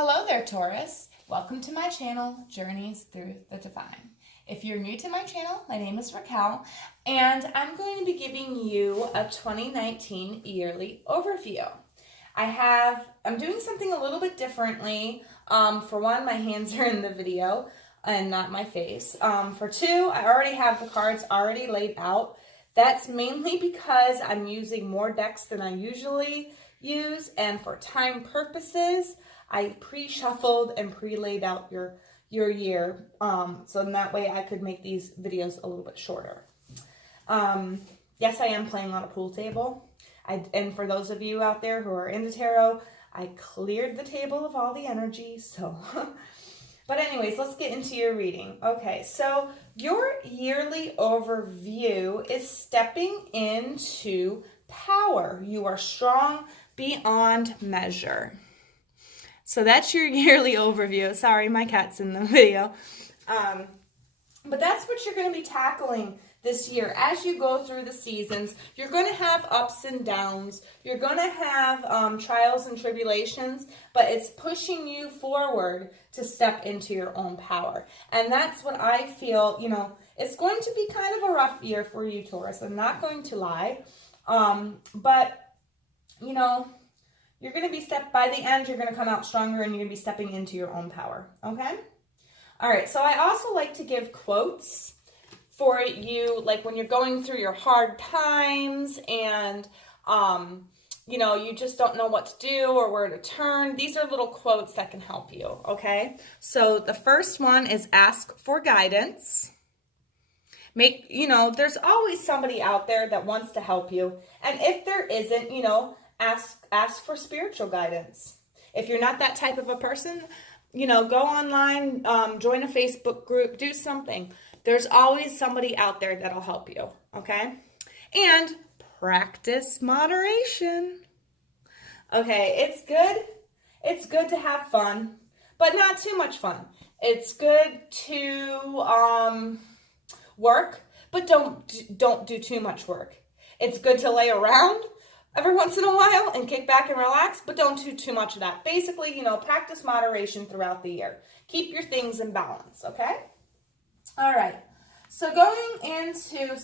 Hello there, Taurus. Welcome to my channel, Journeys Through the Divine. If you're new to my channel, my name is Racquel, and I'm going to be giving you a 2019 yearly overview. I'm doing something a little bit differently. For one, my hands are in the video and not my face. For two, I already have the cards already laid out. That's mainly because I'm using more decks than I usually use, and for time purposes, I pre-shuffled and pre-laid out your year, so in that way I could make these videos a little bit shorter. Yes, I am playing on a pool table, and for those of you out there who are into tarot, I cleared the table of all the energy, so... But anyways, let's get into your reading. Okay, so your yearly overview is stepping into power. You are strong beyond measure. So that's your yearly overview. Sorry, my cat's in the video. But that's what you're going to be tackling this year. As you go through the seasons, you're going to have ups and downs. You're going to have trials and tribulations, but it's pushing you forward to step into your own power. And that's what I feel, it's going to be kind of a rough year for you, Taurus. I'm not going to lie. But, you're going to be by the end, you're going to come out stronger and you're going to be stepping into your own power. Okay? All right. So I also like to give quotes for you, like when you're going through your hard times and, you just don't know what to do or where to turn. These are little quotes that can help you. Okay? So the first one is ask for guidance. There's always somebody out there that wants to help you. And if there isn't, ask for spiritual guidance. If you're not that type of a person, go online, join a Facebook group, do something. There's always somebody out there that'll help you, okay? And practice moderation. Okay, it's good to have fun, but not too much fun. It's good to work, but don't do too much work. It's good to lay around every once in a while and kick back and relax, but don't do too much of that. Basically, practice moderation throughout the year. Keep your things in balance, okay? All right. So going into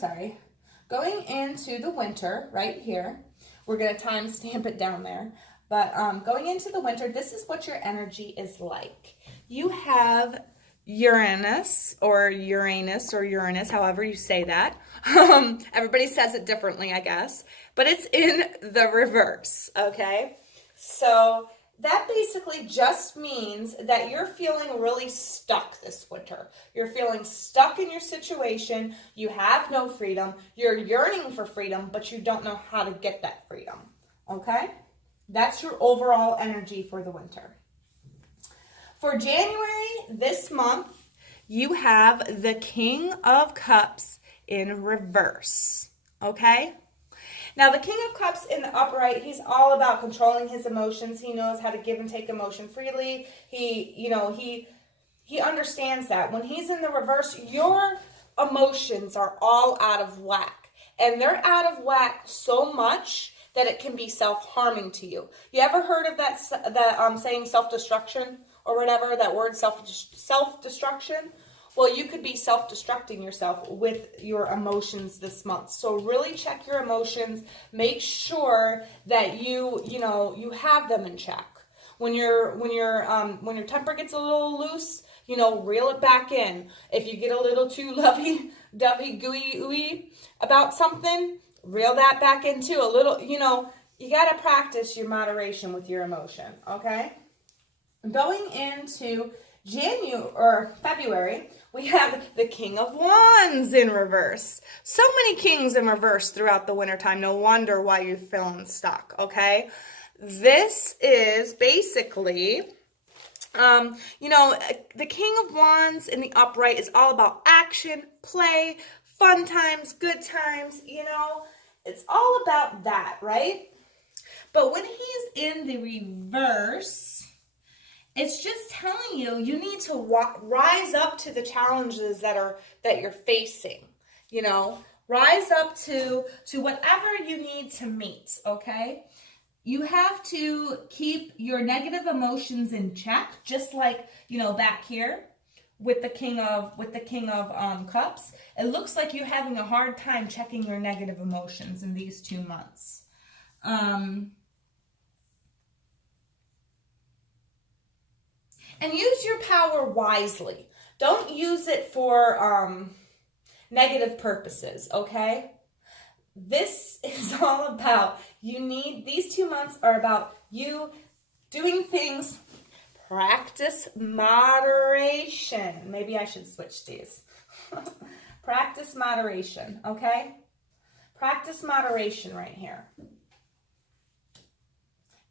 the winter right here, we're going to timestamp it down there. But going into the winter, this is what your energy is like. You have Uranus, however you say that. Everybody says it differently, I guess. But it's in the reverse, okay? So that basically just means that you're feeling really stuck this winter. You're feeling stuck in your situation. You have no freedom. You're yearning for freedom, but you don't know how to get that freedom, okay? That's your overall energy for the winter. For January, this month, you have the King of Cups in reverse, okay? Now, the King of Cups in the upright, he's all about controlling his emotions. He knows how to give and take emotion freely. He understands that. When he's in the reverse, your emotions are all out of whack. And they're out of whack so much that it can be self-harming to you. You ever heard of that saying self-destruction or whatever, that word self-destruction? Well, you could be self-destructing yourself with your emotions this month. So really check your emotions. Make sure that you have them in check. When your temper gets a little loose, reel it back in. If you get a little too lovey-dovey, gooey-ooey about something, reel that back in too. A little, you got to practice your moderation with your emotion, okay? Going into February, we have the King of Wands in reverse. So many kings in reverse throughout the wintertime. No wonder why you're feeling stuck, okay? This is basically, the King of Wands in the upright is all about action, play, fun times, good times, It's all about that, right? But when he's in the reverse, it's just telling you need to rise up to the challenges that you're facing. Rise up to whatever you need to meet, okay? you have to keep your negative emotions in check, just like, you know, back here with the king of cups. It looks like you're having a hard time checking your negative emotions in these 2 months. And use your power wisely. Don't use it for negative purposes, okay? This is all about, these 2 months are about you doing things. Practice moderation. Maybe I should switch these. Practice moderation, okay? Practice moderation right here.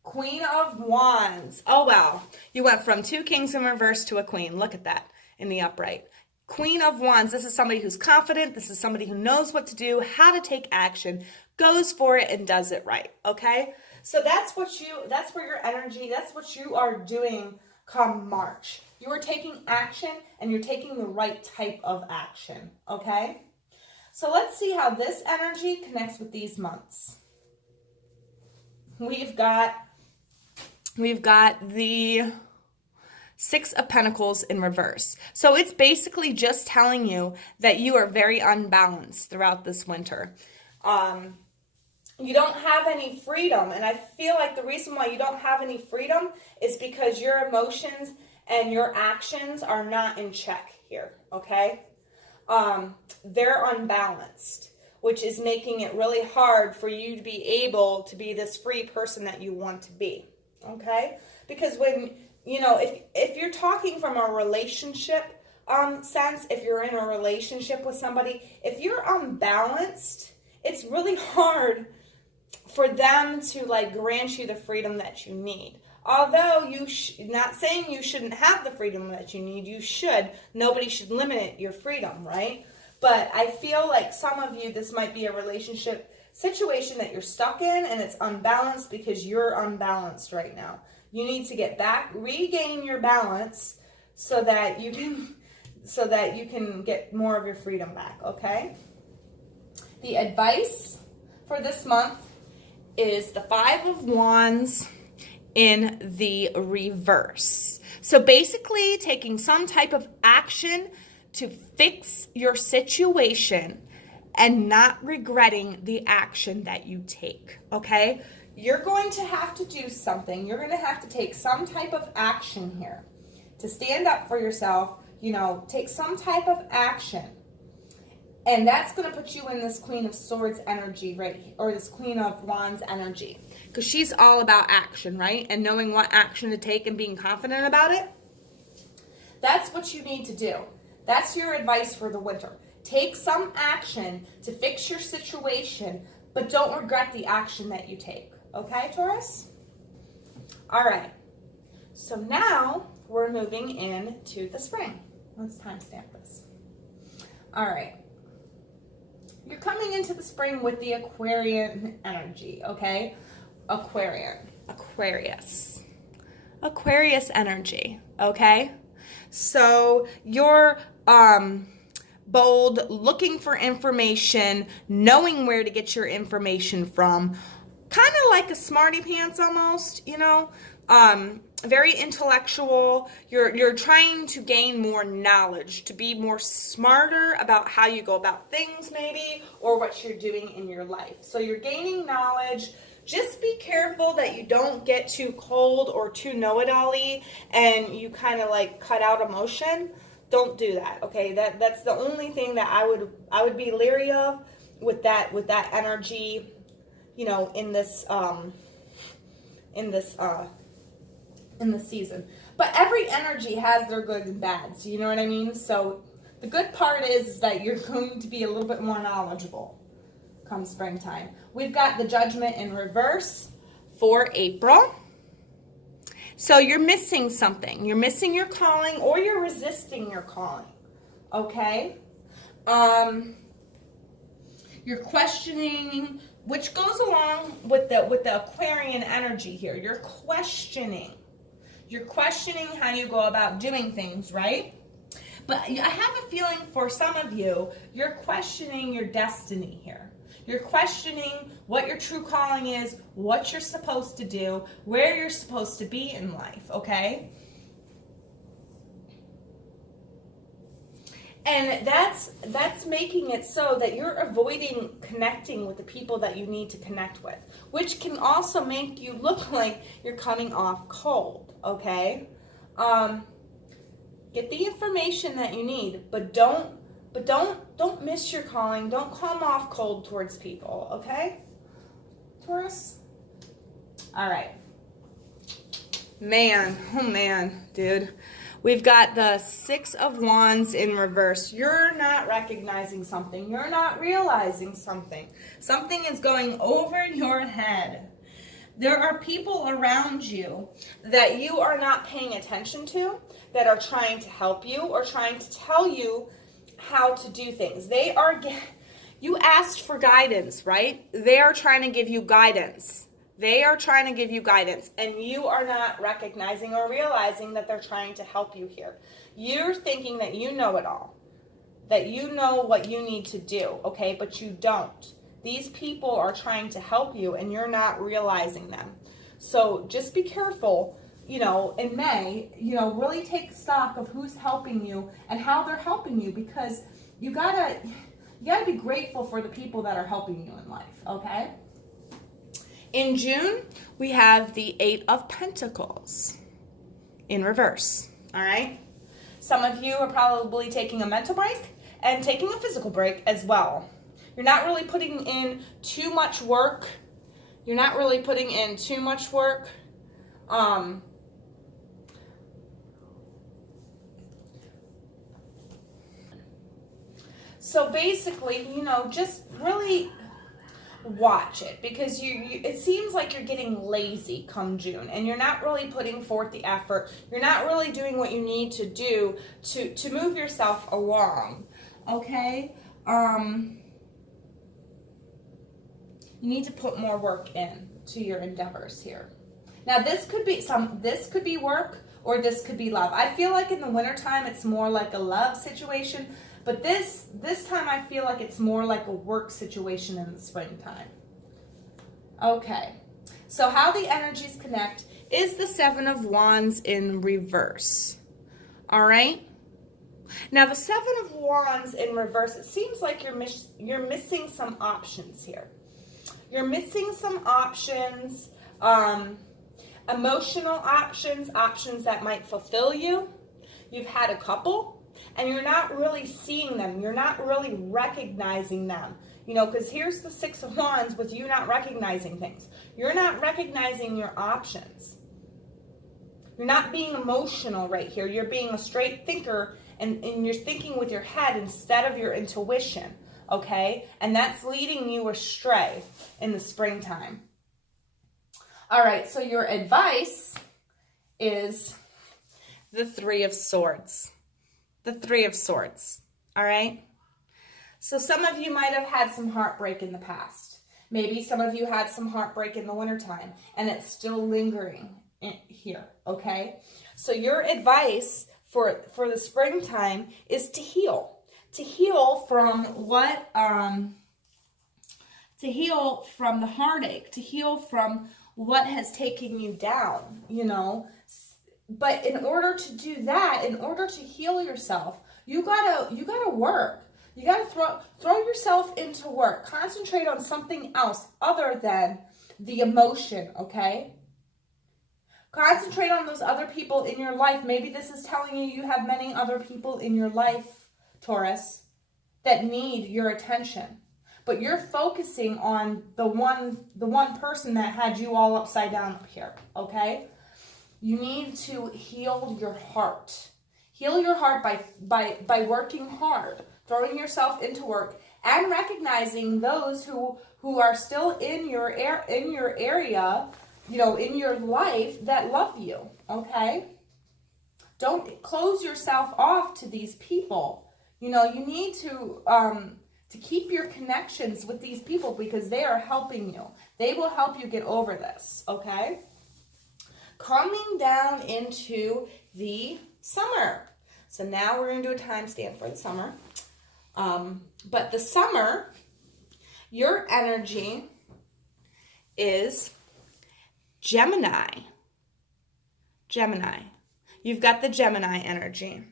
Queen of Wands. Oh, wow. You went from 2 kings in reverse to a queen. Look at that in the upright. Queen of Wands. This is somebody who's confident. This is somebody who knows what to do, how to take action, goes for it, and does it right, okay? So that's where your energy, that's what you are doing come March. You are taking action, and you're taking the right type of action, okay? So let's see how this energy connects with these months. We've got the 6 of Pentacles in reverse. So it's basically just telling you that you are very unbalanced throughout this winter. You don't have any freedom, and I feel like the reason why you don't have any freedom is because your emotions and your actions are not in check here, okay? They're unbalanced, which is making it really hard for you to be able to be this free person that you want to be, okay? Because when, you know, if you're talking from a relationship sense, if you're in a relationship with somebody, if you're unbalanced, it's really hard for them to like grant you the freedom that you need. Although not saying you shouldn't have the freedom that you need, you should. Nobody should limit your freedom, right? But I feel like some of you, this might be a relationship situation that you're stuck in, and it's unbalanced because you're unbalanced right now. You need to get back, regain your balance so that you can get more of your freedom back, okay? The advice for this month is the 5 of Wands in the reverse. So basically taking some type of action to fix your situation and not regretting the action that you take, okay? You're going to have to do something. You're going to have to take some type of action here to stand up for yourself, you know, take some type of action. And that's going to put you in this Queen of Swords energy, right? Or this Queen of Wands energy. Because she's all about action, right? And knowing what action to take and being confident about it. That's what you need to do. That's your advice for the winter. Take some action to fix your situation, but don't regret the action that you take. Okay, Taurus? All right. So now we're moving into the spring. Let's timestamp this. All right. You're coming into the spring with the Aquarian energy, okay? Aquarius energy, okay? So you're bold, looking for information, knowing where to get your information from, kind of like a smarty pants almost, you know? Very intellectual. You're trying to gain more knowledge, to be more smarter about how you go about things maybe, or what you're doing in your life. So you're gaining knowledge. Just be careful that you don't get too cold or too know-it-all-y and you kind of like cut out emotion. Don't do that, okay? That's the only thing that I would be leery of with that energy, you know, in this season. But every energy has their good and bads, you know what I mean? So the good part is that you're going to be a little bit more knowledgeable come springtime. We've got the Judgment in reverse for April. So you're missing something. You're missing your calling, or you're resisting your calling, okay? You're questioning, which goes along with the Aquarian energy here. You're questioning how you go about doing things, right? But I have a feeling for some of you, you're questioning your destiny here. You're questioning what your true calling is, what you're supposed to do, where you're supposed to be in life, okay? And that's making it so that you're avoiding connecting with the people that you need to connect with, which can also make you look like you're coming off cold, okay? Get the information that you need, but don't miss your calling. Don't come off cold towards people, okay? Taurus? All right. Man, oh man, dude. We've got the Six of Wands in reverse. You're not recognizing something. You're not realizing something. Something is going over your head. There are people around you that you are not paying attention to, that are trying to help you or trying to tell you how to do things. You asked for guidance, right? They are trying to give you guidance. They are trying to give you guidance, and you are not recognizing or realizing that they're trying to help you here. You're thinking that you know it all, that you know what you need to do, okay? But you don't. These people are trying to help you, and you're not realizing them. So just be careful, in May, really take stock of who's helping you and how they're helping you, because you gotta be grateful for the people that are helping you in life, okay? In June, we have the Eight of Pentacles in reverse, all right? Some of you are probably taking a mental break and taking a physical break as well. You're not really putting in too much work. So basically, just really watch it, because it seems like you're getting lazy come June, and you're not really putting forth the effort. You're not really doing what you need to do to move yourself along, okay? You need to put more work in to your endeavors here. Now this could be work, or this could be love. I feel like in the wintertime it's more like a love situation, but this time I feel like it's more like a work situation in the springtime. Okay, so how the energies connect is the Seven of Wands in reverse. All right? Now the Seven of Wands in reverse, it seems like you're missing some options here. You're missing some options, emotional options that might fulfill you. You've had a couple, and you're not really seeing them. You're not really recognizing them. Because here's the Six of Wands with you not recognizing things. You're not recognizing your options. You're not being emotional right here. You're being a straight thinker, and you're thinking with your head instead of your intuition, okay? And that's leading you astray in the springtime. All right, so your advice is the Three of Swords. The Three of Swords, all right? So some of you might have had some heartbreak in the past. Maybe some of you had some heartbreak in the wintertime, and it's still lingering here, okay? So your advice for the springtime is to heal. To heal from what, to heal from the heartache, to heal from what has taken you down, But in order to do that, in order to heal yourself, you gotta work. You gotta throw yourself into work. Concentrate on something else other than the emotion, okay? Concentrate on those other people in your life. Maybe this is telling you have many other people in your life, Taurus, that need your attention. But you're focusing on the one person that had you all upside down up here, okay? You need to heal your heart. Heal your heart by working hard, throwing yourself into work, and recognizing those who are still in your area, in your life, that love you, okay? Don't close yourself off to these people. You need to keep your connections with these people, because they are helping you. They will help you get over this, okay? Coming down into the summer. So now we're going to do a timestamp for the summer. But the summer, Your energy is Gemini. Gemini. You've got the Gemini energy.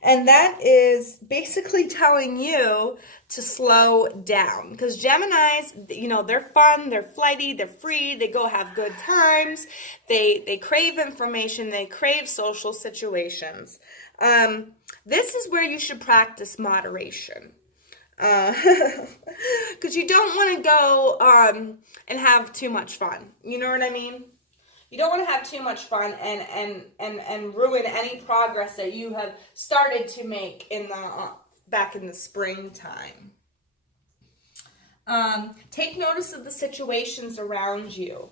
And that is basically telling you to slow down. Because Geminis, you know, they're fun, they're flighty, they're free, they go have good times, they crave information, they crave social situations. This is where you should practice moderation. Because you don't want to go and have too much fun. You know what I mean? You don't want to have too much fun and ruin any progress that you have started to make in the back in the springtime. Take notice of the situations around you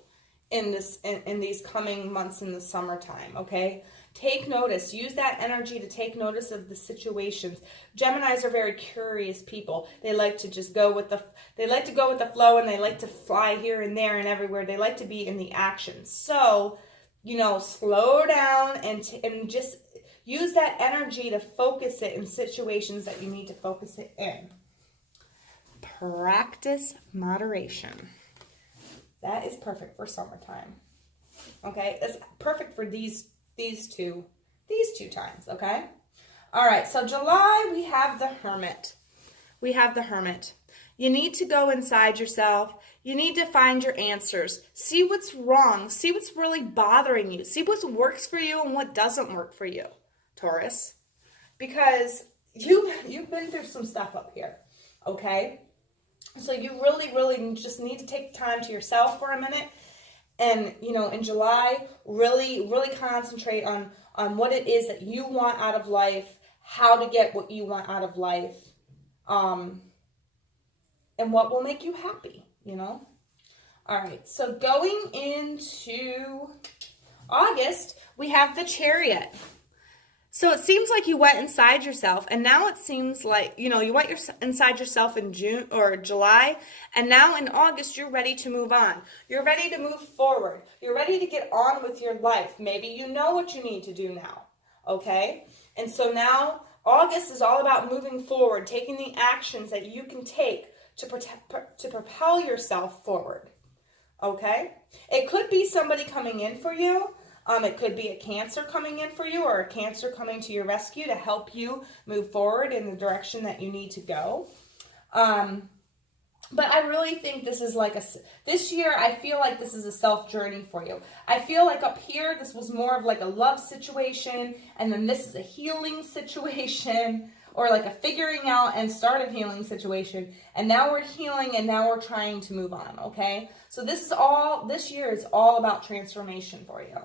in these coming months in the summertime, okay? Take notice. Use that energy to take notice of the situations. Geminis are very curious people. They like to just go with the flow, and they like to fly here and there and everywhere. They like to be in the action. So, you know, slow down and just use that energy to focus it in situations that you need to focus it in. Practice moderation. That is perfect for summertime. Okay? That's perfect for these two times, okay? All right, so July, we have the Hermit. We have the Hermit. You need to go inside yourself. You need to find your answers. See what's wrong. See what's really bothering you. See what works for you and what doesn't work for you, Taurus. Because you've been through some stuff up here, okay? So you really, really just need to take time to yourself for a minute. And, you know, in July, really, really concentrate on what it is that you want out of life, how to get what you want out of life, and what will make you happy, you know? All right, so going into August, we have the Chariot. So it seems like you went inside yourself, and now it seems like, you know, you went inside yourself in June or July, and now in August, you're ready to move on. You're ready to move forward. You're ready to get on with your life. Maybe you know what you need to do now, okay? And so now August is all about moving forward, taking the actions that you can take to propel yourself forward, okay? It could be somebody coming in for you. It could be a Cancer coming in for you, or a Cancer coming to your rescue to help you move forward in the direction that you need to go. But I really think this is like this year, I feel like this is a self-journey for you. I feel like up here, this was more of like a love situation, and then this is a healing situation, or like a figuring out and start of healing situation. And now we're healing, and now we're trying to move on, okay? So this year is all about transformation for you.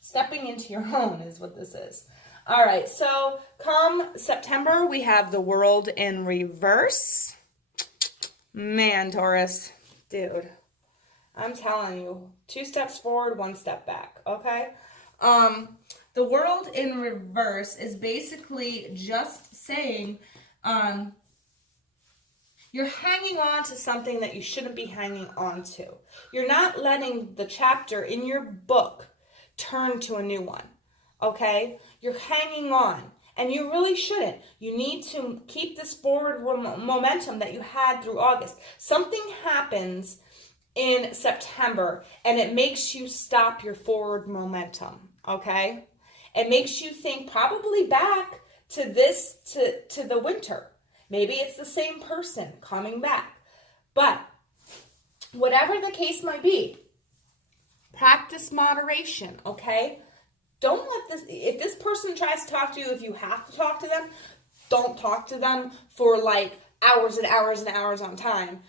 Stepping into your own is what this is. All right, so come September, we have the World in reverse. Man, Taurus, dude, I'm telling you, 2 steps forward, 1 step back, okay? The World in reverse is basically just saying you're hanging on to something that you shouldn't be hanging on to. You're not letting the chapter in your book turn to a new one, okay? You're hanging on, and you really shouldn't. You need to keep this forward momentum that you had through August. Something happens in September, and it makes you stop your forward momentum, okay? It makes you think probably back to the winter. Maybe it's the same person coming back. But whatever the case might be, practice moderation, okay? Don't let if this person tries to talk to you, if you have to talk to them, don't talk to them for like hours and hours and hours on time.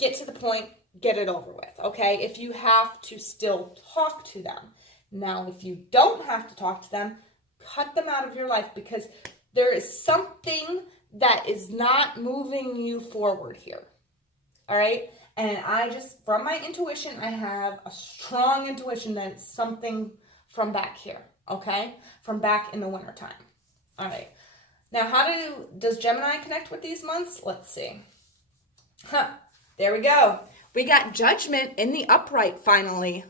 Get to the point, get it over with, okay? If you have to still talk to them. Now, if you don't have to talk to them, cut them out of your life, because there is something that is not moving you forward here, all right? And I just, from my intuition, I have a strong intuition that it's something from back here, okay? From back in the wintertime. All right. Now, does Gemini connect with these months? Let's see. There we go. We got Judgment in the upright finally.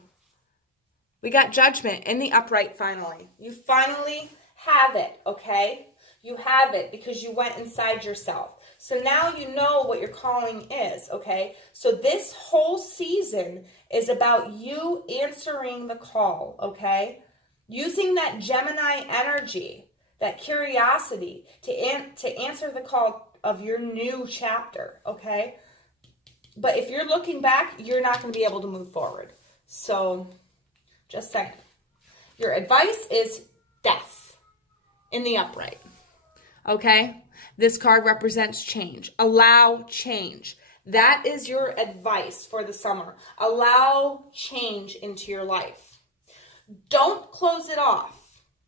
We got Judgment in the upright finally. You finally have it, okay? You have it because you went inside yourself. So now you know what your calling is, okay? So this whole season is about you answering the call, okay? Using that Gemini energy, that curiosity to answer the call of your new chapter, okay? But if you're looking back, you're not going to be able to move forward. So just saying. Your advice is death in the upright, okay? This card represents change. Allow change. That is your advice for the summer. Allow change into your life. Don't close it off,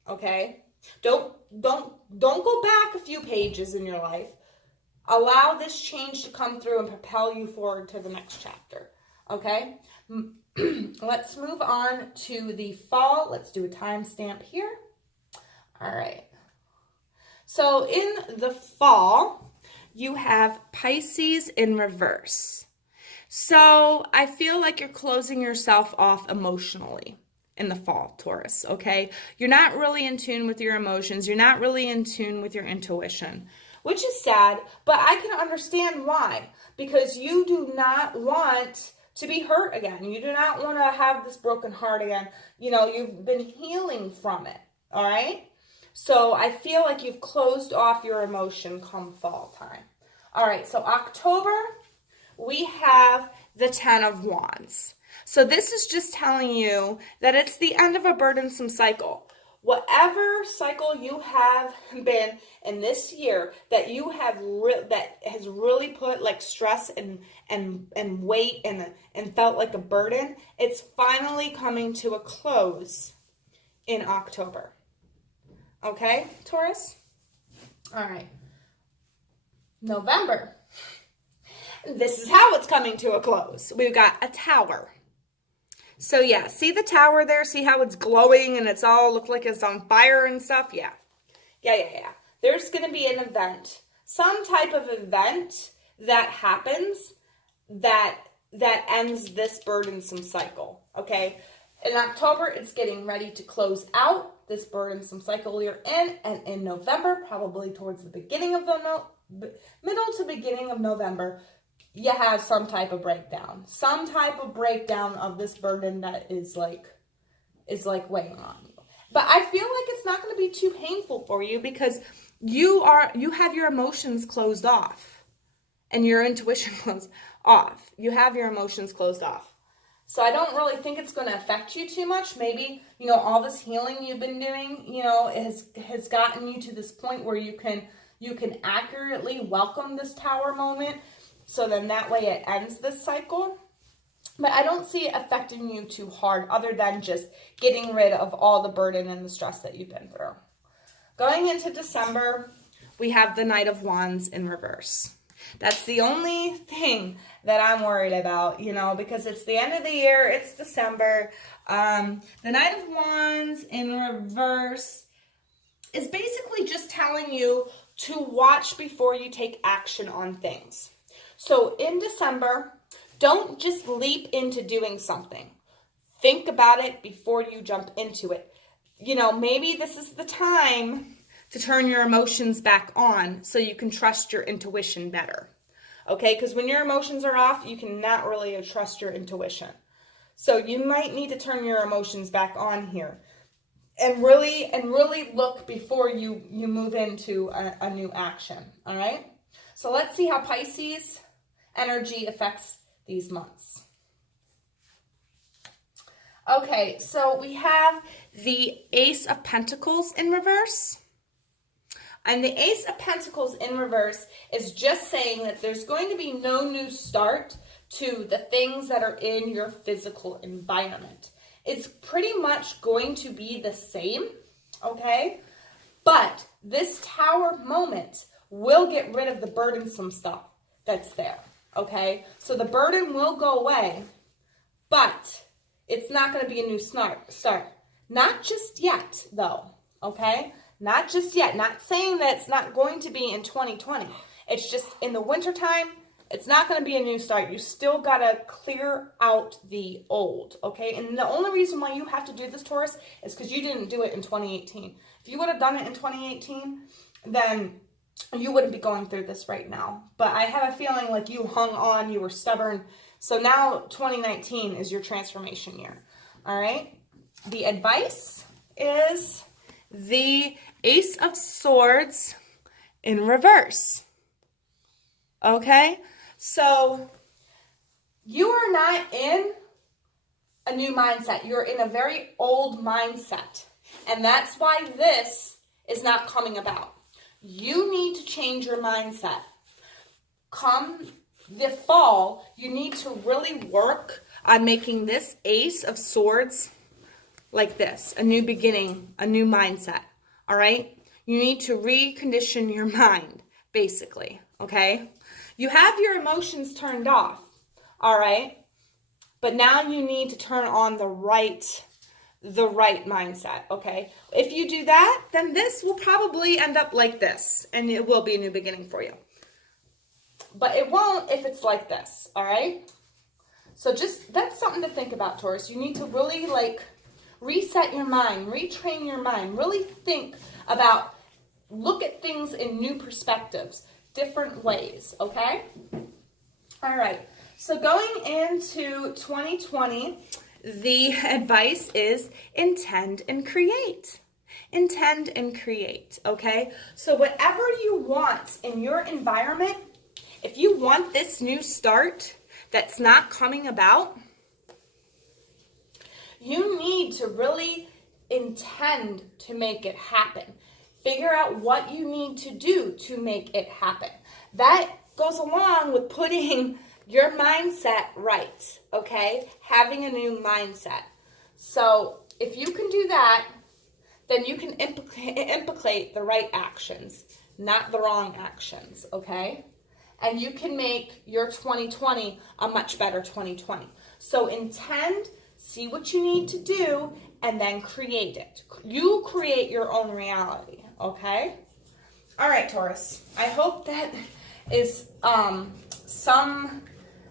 okay? Don't go back a few pages in your life. Allow this change to come through and propel you forward to the next chapter, okay? Let's move on to the fall. Let's do a timestamp here. All right. So in the fall, you have Pisces in reverse. So I feel like you're closing yourself off emotionally in the fall, Taurus, okay? You're not really in tune with your emotions. You're not really in tune with your intuition, which is sad, but I can understand why. Because you do not want to be hurt again. You do not want to have this broken heart again. You know, you've been healing from it, all right? So I feel like you've closed off your emotion come fall time. All right, so October, we have the 10 of Wands. So this is just telling you that it's the end of a burdensome cycle. Whatever cycle you have been in this year that you have that has really put like stress and weight and felt like a burden, it's finally coming to a close in October. Okay, Taurus? All right. November. This is how it's coming to a close. We've got a tower. So yeah, see the tower there? See how it's glowing and it's all look like it's on fire and stuff? Yeah. There's going to be an event, some type of event that happens that ends this burdensome cycle, okay? In October, it's getting ready to close out this burdensome cycle you're in, and in November, probably towards the beginning of the middle to beginning of November, you have some type of breakdown of this burden that is like weighing on you. But I feel like it's not going to be too painful for you because you have your emotions closed off and your intuition closed off. You have your emotions closed off. So I don't really think it's going to affect you too much. Maybe, you know, all this healing you've been doing, you know, has gotten you to this point where you can accurately welcome this tower moment. So then that way it ends this cycle. But I don't see it affecting you too hard other than just getting rid of all the burden and the stress that you've been through. Going into December, we have the Knight of Wands in reverse. That's the only thing that I'm worried about, you know, because it's the end of the year, it's December. The Knight of Wands in reverse is basically just telling you to watch before you take action on things. So in December, don't just leap into doing something. Think about it before you jump into it. You know, maybe this is the time to turn your emotions back on so you can trust your intuition better. Okay, because when your emotions are off, you cannot really trust your intuition. So you might need to turn your emotions back on here and really look before you move into a new action. All right, so let's see how Pisces energy affects these months. Okay, so we have the Ace of Pentacles in reverse. And the Ace of Pentacles in reverse is just saying that there's going to be no new start to the things that are in your physical environment. It's pretty much going to be the same, okay? But this tower moment will get rid of the burdensome stuff that's there, okay? So the burden will go away, but it's not going to be a new start. Not just yet, though, okay? Not just yet. Not saying that it's not going to be in 2020. It's just in the wintertime, it's not going to be a new start. You still got to clear out the old, okay? And the only reason why you have to do this, Taurus, is because you didn't do it in 2018. If you would have done it in 2018, then you wouldn't be going through this right now. But I have a feeling like you hung on, you were stubborn. So now 2019 is your transformation year. All right. The advice is the Ace of Swords in reverse. Okay. So you are not in a new mindset. You're in a very old mindset. And that's why this is not coming about. You need to change your mindset. Come the fall, you need to really work on making this Ace of Swords like this. A new beginning, a new mindset. All right? You need to recondition your mind, basically. Okay? You have your emotions turned off. All right? But now you need to turn on the right mindset, okay? If you do that, then this will probably end up like this, and it will be a new beginning for you. But it won't if it's like this, all right? So just, that's something to think about, Taurus. You need to really, like, reset your mind, retrain your mind, really think about, look at things in new perspectives, different ways, okay? All right. So going into 2020, the advice is intend and create. Intend and create, okay? So whatever you want in your environment, if you want this new start that's not coming about, you need to really intend to make it happen. Figure out what you need to do to make it happen. That goes along with putting your mindset right, okay? Having a new mindset. So if you can do that, then you can implicate the right actions, not the wrong actions, okay? And you can make your 2020 a much better 2020. So intend, see what you need to do, and then create it. You create your own reality, okay? All right, Taurus. I hope that is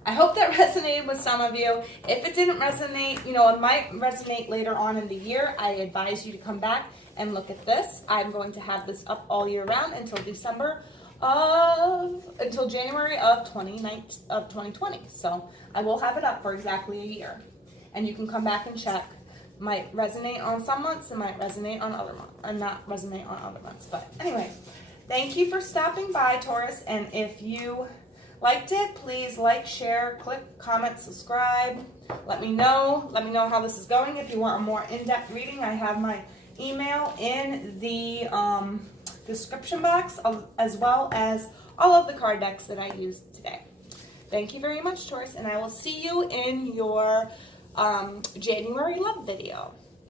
I hope that resonated with some of you. If it didn't resonate, it might resonate later on in the year. I advise you to come back and look at this. I'm going to have this up all year round until January of 2020. So I will have it up for exactly a year. And you can come back and check. Might resonate on some months, it might resonate on other months, and not resonate on other months. But anyway, thank you for stopping by, Taurus. And if you liked it, please like, share, click, comment, subscribe. Let me know how this is going. If you want a more in-depth reading, I have my email in the description box, as well as all of the card decks that I used today. Thank you very much, Taurus, and I will see you in your January love video.